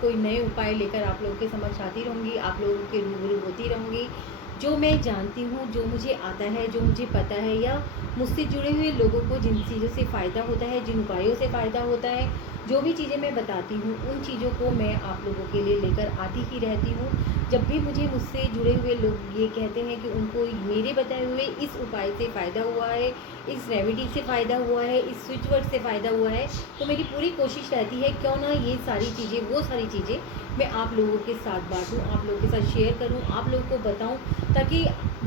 कोई नए उपाय लेकर आप लोगों के समक्ष आती रहूँगी, आप लोगों के रूबरू होती रहूँगी। जो मैं जानती हूँ, जो मुझे आता है, जो मुझे पता है, या मुझसे जुड़े हुए लोगों को जिन चीज़ों से फ़ायदा होता है, जिन उपायों से फ़ायदा होता है, जो भी चीज़ें मैं बताती हूँ, उन चीज़ों को मैं आप लोगों के लिए लेकर आती ही रहती हूँ। जब भी मुझसे जुड़े हुए लोग ये कहते हैं कि उनको मेरे बताए हुए इस उपाय से फ़ायदा हुआ है, इस रेमेडी से फ़ायदा हुआ है, इस स्विच वर्ड से फ़ायदा हुआ है, तो मेरी पूरी कोशिश रहती है क्यों ना ये सारी चीज़ें, वो सारी चीज़ें मैं आप लोगों के साथ बाँटूँ, आप लोगों के साथ शेयर करूँ, आप लोगों को बताऊँ, ताकि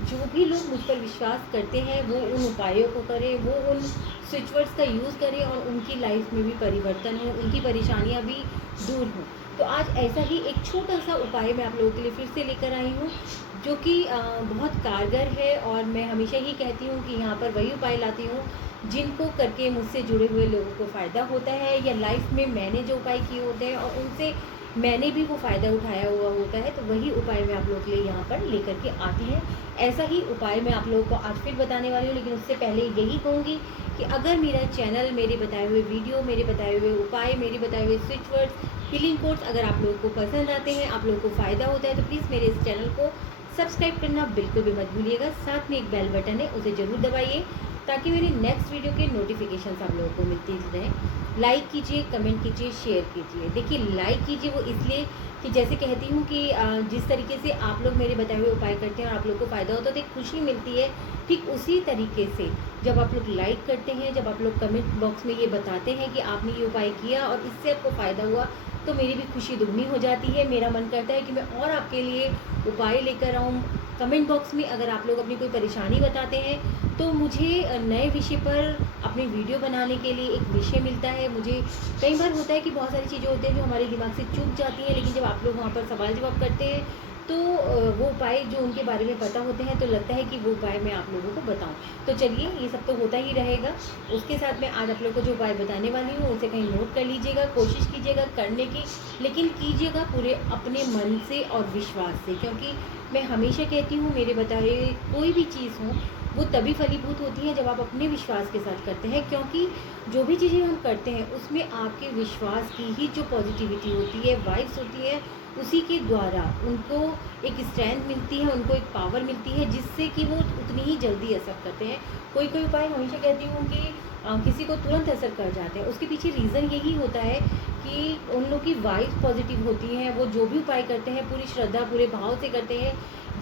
जो भी लोग मुझ पर विश्वास करते हैं वो उन उपायों को करें, वो उन स्विच वर्ड्स का यूज़ करें और उनकी लाइफ में भी परिवर्तन हो, उनकी परेशानियाँ भी दूर हों। तो आज ऐसा ही एक छोटा-सा उपाय मैं आप लोगों के लिए फिर से लेकर आई हूँ, जो कि बहुत कारगर है, और मैं हमेशा ही कहती हूँ कि यहाँ पर वही उपाय लाती हूँ, जिनको करके मुझसे जुड़े हुए लोगों को फ़ायदा होता है, या लाइफ में मैंने जो उपाय किए होते हैं और उनसे मैंने भी वो फ़ायदा उठाया हुआ होता है, तो वही उपाय मैं आप लोगों के लिए यहाँ पर लेकर के आती हूँ। ऐसा ही उपाय मैं आप लोगों को आज फिर बताने वाली हूँ, लेकिन उससे पहले यही कहूँगी कि अगर मेरा चैनल, मेरे बताए हुए वीडियो, मेरे बताए हुए उपाय, मेरे बताए हुए स्विच वर्ड्स, हीलिंग कोड्स अगर आप लोगों को पसंद आते हैं, आप लोगों को फ़ायदा होता है, तो प्लीज़ मेरे इस चैनल को सब्सक्राइब करना बिल्कुल भी मत भूलिएगा। साथ में एक बेल बटन है, उसे ज़रूर दबाइए, ताकि मेरी नेक्स्ट वीडियो के नोटिफिकेशन आप लोगों को मिलती रहें। लाइक कीजिए, कमेंट कीजिए, शेयर कीजिए। देखिए, लाइक कीजिए वो इसलिए कि जैसे कहती हूँ कि जिस तरीके से आप लोग मेरे बताए हुए उपाय करते हैं और आप लोग को फ़ायदा होता है, तो एक खुशी मिलती है, ठीक उसी तरीके से जब आप लोग लाइक करते हैं, जब आप लोग कमेंट बॉक्स में ये बताते हैं कि आपने ये उपाय किया और इससे आपको फ़ायदा हुआ, तो मेरी भी खुशी दुगनी हो जाती है। मेरा मन करता है कि मैं और आपके लिए उपाय लेकर आऊँ। कमेंट बॉक्स में अगर आप लोग अपनी कोई परेशानी बताते हैं, तो मुझे नए विषय पर अपनी वीडियो बनाने के लिए एक विषय मिलता है। मुझे कई बार होता है कि बहुत सारी चीज़ें होती हैं जो हमारे दिमाग से चूक जाती हैं, लेकिन जब आप लोग वहाँ पर सवाल जवाब करते हैं, तो वो उपाय जो उनके बारे में पता होते हैं, तो लगता है कि वो उपाय मैं आप लोगों को बताऊं। तो चलिए, ये सब तो होता ही रहेगा। उसके साथ में आज आप लोग को जो उपाय बताने वाली हूँ, उसे कहीं नोट कर लीजिएगा, कोशिश कीजिएगा करने की, लेकिन कीजिएगा पूरे अपने मन से और विश्वास से, क्योंकि मैं हमेशा कहती हूँ, मेरे बताए कोई भी चीज़ हो, वो तभी फलीभूत होती है जब आप अपने विश्वास के साथ करते हैं, क्योंकि जो भी चीज़ें हम करते हैं उसमें आपके विश्वास की ही जो पॉजिटिविटी होती है, वाइब्स होती है, उसी के द्वारा उनको एक स्ट्रेंथ मिलती है, उनको एक पावर मिलती है, जिससे कि वो उतनी ही जल्दी असर करते हैं। कोई कोई उपाय हमेशा कहती हूँ कि किसी को तुरंत असर कर जाते हैं, उसके पीछे रीज़न यही होता है कि उन लोग की वाइब्स पॉजिटिव होती हैं। वो जो भी उपाय करते हैं पूरी श्रद्धा, पूरे भाव से करते हैं,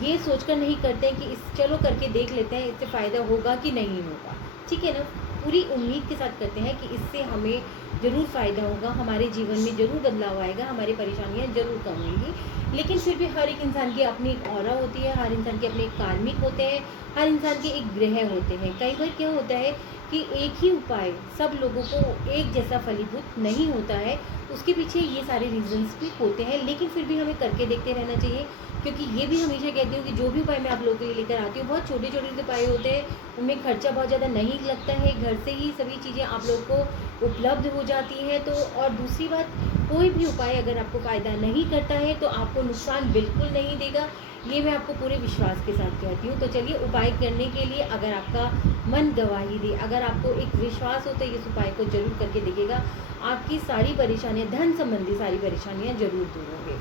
ये सोचकर नहीं करते हैं कि इस चलो करके देख लेते हैं, इससे फ़ायदा होगा कि नहीं होगा, ठीक है ना। पूरी उम्मीद के साथ करते हैं कि इससे हमें ज़रूर फ़ायदा होगा, हमारे जीवन में ज़रूर बदलाव आएगा, हमारी परेशानियाँ ज़रूर कम होंगी। लेकिन फिर भी हर एक इंसान की अपनी एक ऑरा होती है, हर इंसान के अपने एक कार्मिक होते हैं, हर इंसान के एक ग्रह होते हैं। कई बार क्या होता है कि एक ही उपाय सब लोगों को एक जैसा फलीभूत नहीं होता है, उसके पीछे ये सारे रीजंस भी होते हैं, लेकिन फिर भी हमें करके देखते रहना चाहिए। क्योंकि ये भी हमेशा कहती हूँ कि जो भी उपाय मैं आप लोगों के लिए लेकर आती हूँ, बहुत छोटे छोटे उपाय होते हैं, उनमें खर्चा बहुत ज़्यादा नहीं लगता है, घर से ही सभी चीज़ें आप लोग को उपलब्ध हो जाती हैं। तो और दूसरी बात, कोई भी उपाय अगर आपको फ़ायदा नहीं करता है तो आपको नुकसान बिल्कुल नहीं देगा, ये मैं आपको पूरे विश्वास के साथ कहती हूँ। तो चलिए, उपाय करने के लिए अगर आपका मन गवाही दे, अगर आपको एक विश्वास हो, तो इस उपाय को ज़रूर करके देखिएगा, आपकी सारी परेशानियाँ, धन संबंधी सारी परेशानियाँ ज़रूर दूर होंगी।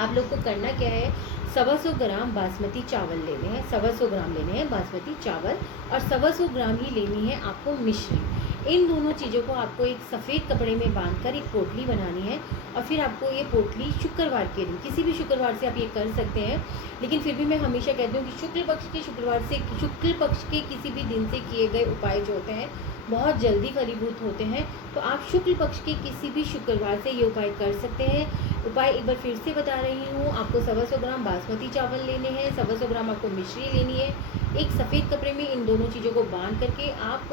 आप लोग को करना क्या है, 125 ग्राम बासमती चावल लेने हैं, 125 ग्राम लेने हैं बासमती चावल, और 125 ग्राम ही लेनी है आपको मिश्री। इन दोनों चीज़ों को आपको एक सफ़ेद कपड़े में बांधकर एक पोटली बनानी है, और फिर आपको ये पोटली शुक्रवार के दिन, किसी भी शुक्रवार से आप ये कर सकते हैं, लेकिन फिर भी मैं हमेशा कहती हूँ कि शुक्ल पक्ष के शुक्रवार से, शुक्ल पक्ष के किसी भी दिन से किए गए उपाय जो होते हैं बहुत जल्दी फलीभूत होते हैं। तो आप शुक्ल पक्ष के किसी भी शुक्रवार से ये उपाय कर सकते हैं। उपाय एक बार फिर से बता रही हूँ, आपको 125 ग्राम बासमती चावल लेने हैं, 125 ग्राम आपको मिश्री लेनी है, एक सफ़ेद कपड़े में इन दोनों चीज़ों को बांध करके आप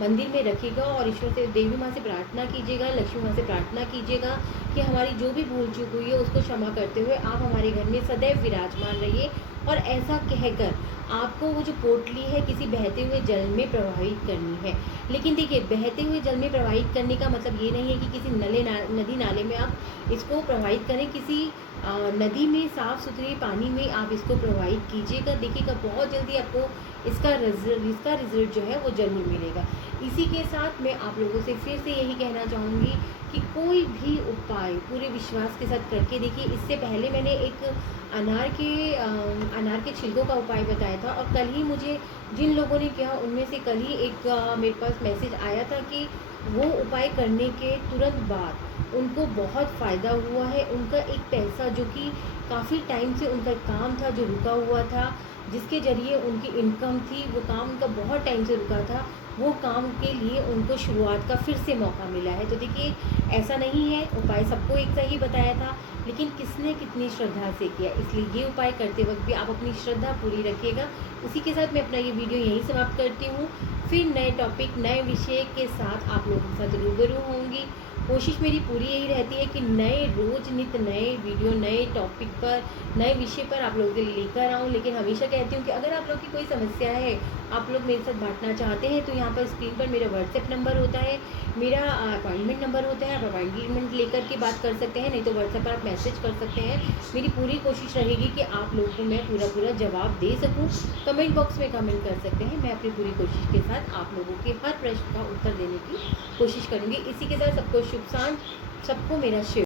मंदिर में रखिएगा, और ईश्वर से, देवी माँ से प्रार्थना कीजिएगा, लक्ष्मी माँ से प्रार्थना कीजिएगा कि हमारी जो भी भूल चूक हुई है उसको क्षमा करते हुए आप हमारे घर में सदैव विराजमान रहिए। और ऐसा कहकर आपको वो जो पोटली है किसी बहते हुए जल में प्रवाहित करनी है। लेकिन देखिए, बहते हुए जल में प्रवाहित करने का मतलब ये नहीं है कि किसी नदी नाले में आप इसको प्रवाहित प्रवाहित करें, किसी नदी में, साफ़ सुथरे पानी में आप इसको प्रवाहित कीजिएगा। देखिएगा बहुत जल्दी आपको इसका रिज़ल्ट जो है वो ज़रूर मिलेगा। इसी के साथ मैं आप लोगों से फिर से यही कहना चाहूँगी कि कोई भी उपाय पूरे विश्वास के साथ करके देखिए। इससे पहले मैंने एक अनार के छिलकों का उपाय बताया था, और कल ही मुझे जिन लोगों ने किया उनमें से कल ही एक मेरे पास मैसेज आया था कि वो उपाय करने के तुरंत बाद उनको बहुत फ़ायदा हुआ है। उनका एक पैसा जो कि काफ़ी टाइम से उनका काम था जो रुका हुआ था, जिसके ज़रिए उनकी इनकम थी, वो काम उनका बहुत टाइम से रुका था, वो काम के लिए उनको शुरुआत का फिर से मौका मिला है। तो देखिए, ऐसा नहीं है, उपाय सबको एक सा ही बताया था, लेकिन किसने कितनी श्रद्धा से किया। इसलिए ये उपाय करते वक्त भी आप अपनी श्रद्धा पूरी रखिएगा। इसी के साथ मैं अपना ये वीडियो यहीं समाप्त करती हूँ। फिर नए टॉपिक, नए विषय के साथ आप लोगों के साथ रूबरू होंगी। कोशिश मेरी पूरी यही रहती है कि रोज़ नित्य नए वीडियो, नए टॉपिक पर, नए विषय पर आप लोगों के लिए लेकर आऊँ। लेकिन हमेशा कहती हूँ कि अगर आप लोग की कोई समस्या है, आप लोग मेरे साथ बांटना चाहते हैं, तो यहाँ पर स्क्रीन पर मेरा व्हाट्सएप नंबर होता है, मेरा अपॉइंटमेंट नंबर होता है। आप अपॉइंटमेंट लेकर के बात कर सकते हैं, नहीं तो व्हाट्सएप पर आप मैसेज कर सकते हैं। मेरी पूरी कोशिश रहेगी कि आप लोगों को मैं पूरा जवाब दे सकूँ। कमेंट बॉक्स में कमेंट कर सकते हैं। मैं अपनी पूरी कोशिश के साथ आप लोगों के हर प्रश्न का उत्तर देने की कोशिश करूँगी। इसी के साथ सबको शुभ सांझ, सबको मेरा शिव।